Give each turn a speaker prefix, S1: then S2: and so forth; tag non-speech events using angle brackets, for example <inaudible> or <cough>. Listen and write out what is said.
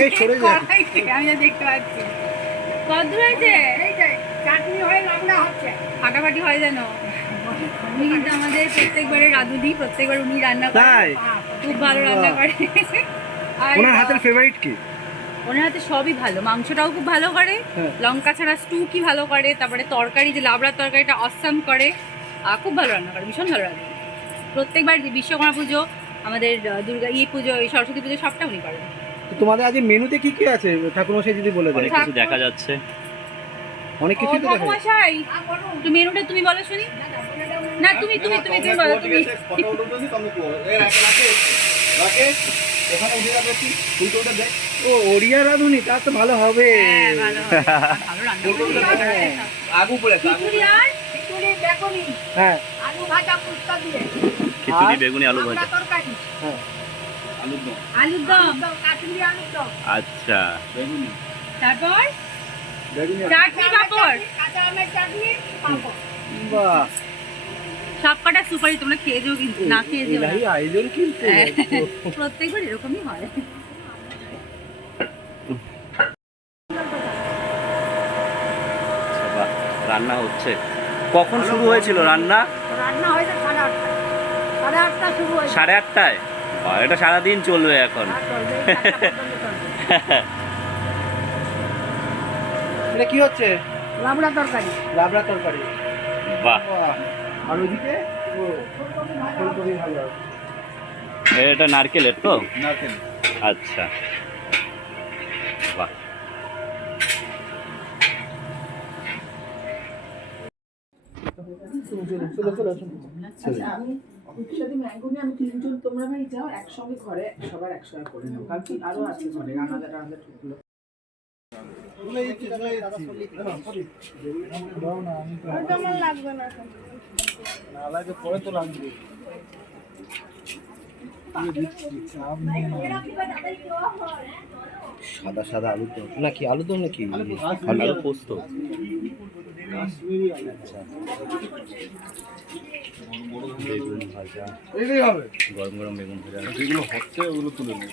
S1: এই সরে যা।
S2: আমি দেখতে পাচ্ছি। কত হয়েছে?
S3: এই যে চাটনি হয়ে রান্না হচ্ছে।
S2: ফাটাফাটি হয় যেন। উনি কিন্তু আমাদের প্রত্যেকবারে রাধুদি প্রত্যেকবার উনি রান্না করেন। খুব ভালো রান্না করে। আর
S1: ওনার হাতের ফেভারিট কি?
S2: ওনার হাতে সবই ভালো। মাংসটাও খুব ভালো করে।
S1: হ্যাঁ।
S2: লঙ্কা ছাড়া স্টু কি ভালো করে? তারপরে তরকারি যে লাবড়ার তরকারিটা অসাম করে। আর খুব ভালো রান্না করে ভীষণ ভালো রান্না করে। প্রত্যেকবার যে বিশ্বকর্মা পুজো আমাদের দুর্গা ইয়ে পুজো এই সরস্বতী পুজো সবটা উনি করেন।
S1: তো তোমাদের আজ মেনুতে কি কি আছে? ঠাকুরমশাই যদি বলে দেয়
S4: অনেক কিছু দেখা যাচ্ছে।
S1: অনেক কিছু তো দেখা যায়।
S2: ঠাকুমাশাই মেনুটা তুমি বলো শুনি। না তুমি তুমি তুমি তুমি বলো তুমি।
S1: ও ওড়িয়া রাঁধুনি তা তো ভালো হবে।
S2: হ্যাঁ। <laughs>
S1: আগু হ্যাঁ।
S3: আলু ভাজা ফুচকা দিয়ে।
S4: খিচুড়ি? বেগুনি আলু ভাজা।
S1: হ্যাঁ।
S2: আলুর দম।
S3: আলুর কাশ্মীরি আলুর দম।
S4: আচ্ছা।
S2: তারপর?
S1: বেগুনি
S2: চাটনি পাঁপড়।
S3: কাঁচা আমের চাটনি পাঁপড়।
S1: বাহ।
S2: সব সুপারি তোমরা খেয়ে যেও কিন্তু না খেয়ে যেও না।
S1: আয়োজন কিন্তু।
S2: হ্যাঁ। প্রত্যেকবার এরকমই হয়।
S4: আচ্ছা, বাহ, রান্না হচ্ছে। কখন শুরু হয়েছিল রান্না?
S3: রান্না হয়েছে সাড়ে আটটা সাড়ে
S4: আটটায়? এটা সারাদিন চলবে এখন।
S1: এটা কি হচ্ছে?
S3: লাবড়া তরকারি।
S1: লাবড়া তরকারি।
S4: বাহ।
S1: আর ওদিকে? ও
S4: এটা নারকেলের তো?
S1: নারকেল।
S4: আচ্ছা।
S1: চলো চলো চলো
S5: আমি যদি ম্যাঙ্গোনি আমি তিনজন তোমরা ভাই যাও একসঙ্গে ঘরে সবার একসঙ্গে করে নেব কারণ কি আছে ঘরে
S1: পরে তো লাগবে সাদা সাদা আলু দম। নাকি আলু দম নাকি?
S4: আলু পোস্ত।
S1: আচ্ছা
S4: বেগুন ভাজা গরম গরম বেগুন ভাজা
S1: যেগুলো হচ্ছে ওগুলো তুলে নেব